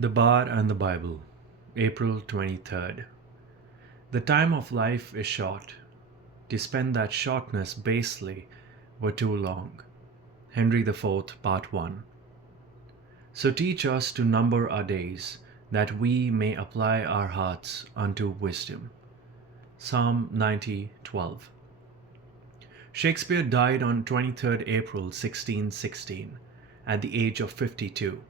The Bar and the Bible, April 23rd. The time of life is short. To spend that shortness basely were too long. Henry IV, Part 1. So teach us to number our days, that we may apply our hearts unto wisdom. Psalm 90:12. Shakespeare died on 23rd April 1616, at the age of 52.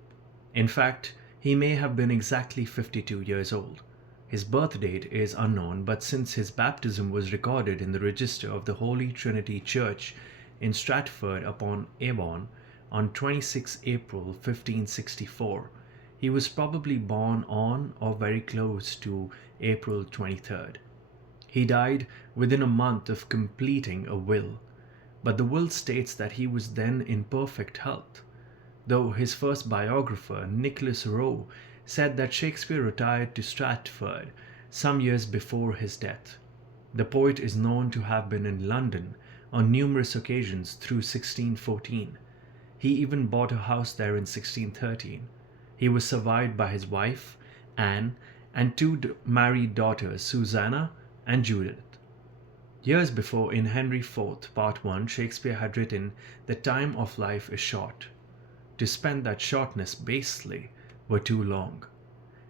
In fact, he may have been exactly 52 years old. His birth date is unknown, but since his baptism was recorded in the register of the Holy Trinity Church in Stratford-upon-Avon on 26 April 1564, he was probably born on or very close to April 23rd. He died within a month of completing a will, but the will states that he was then in perfect health, though his first biographer, Nicholas Rowe, said that Shakespeare retired to Stratford some years before his death. The poet is known to have been in London on numerous occasions through 1614. He even bought a house there in 1613. He was survived by his wife, Anne, and two married daughters, Susanna and Judith. Years before, in Henry IV, Part 1, Shakespeare had written, "The time of life is short. To spend that shortness basely were too long."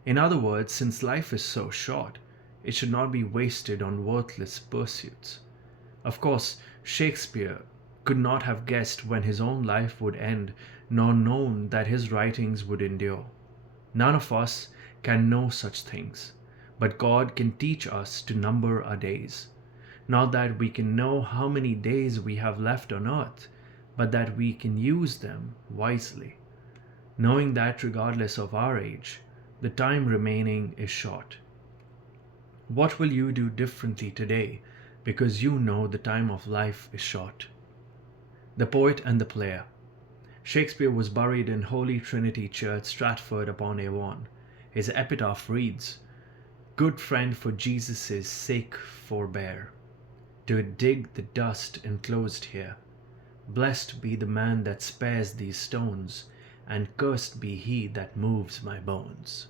In other words, since life is so short, it should not be wasted on worthless pursuits. Of course, Shakespeare could not have guessed when his own life would end, nor known that his writings would endure. None of us can know such things, but God can teach us to number our days. Not that we can know how many days we have left on earth, but that we can use them wisely, knowing that regardless of our age, the time remaining is short. What will you do differently today because you know the time of life is short? The Poet and the Player. Shakespeare was buried in Holy Trinity Church, Stratford-upon-Avon. His epitaph reads, "Good friend, for Jesus' sake forbear to dig the dust enclosed here. Blessed be the man that spares these stones, and cursed be he that moves my bones."